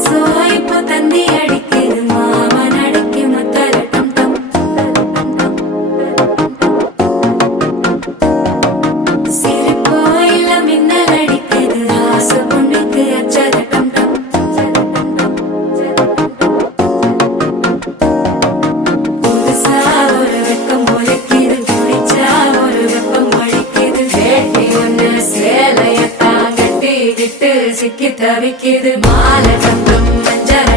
இப்போ தந்தி அடிக்குது மாமன் அடிக்கு மத்தல டம் டம் சிரிப்போ இல்ல மின்னல் அடிக்குது ஆசை பொண்ணுக்கு அச்சத டம் டம் புதுசா ஒரு வெக்கம் முளைக்குது குடிச்சா ஒரு வெப்பம் அடிக்குது வேட்டி ஒண்ணு சேலையத்தான் கட்டிக்கிட்டு சிக்கி தவிக்குது மாலை டம் டம் மஞ்சள்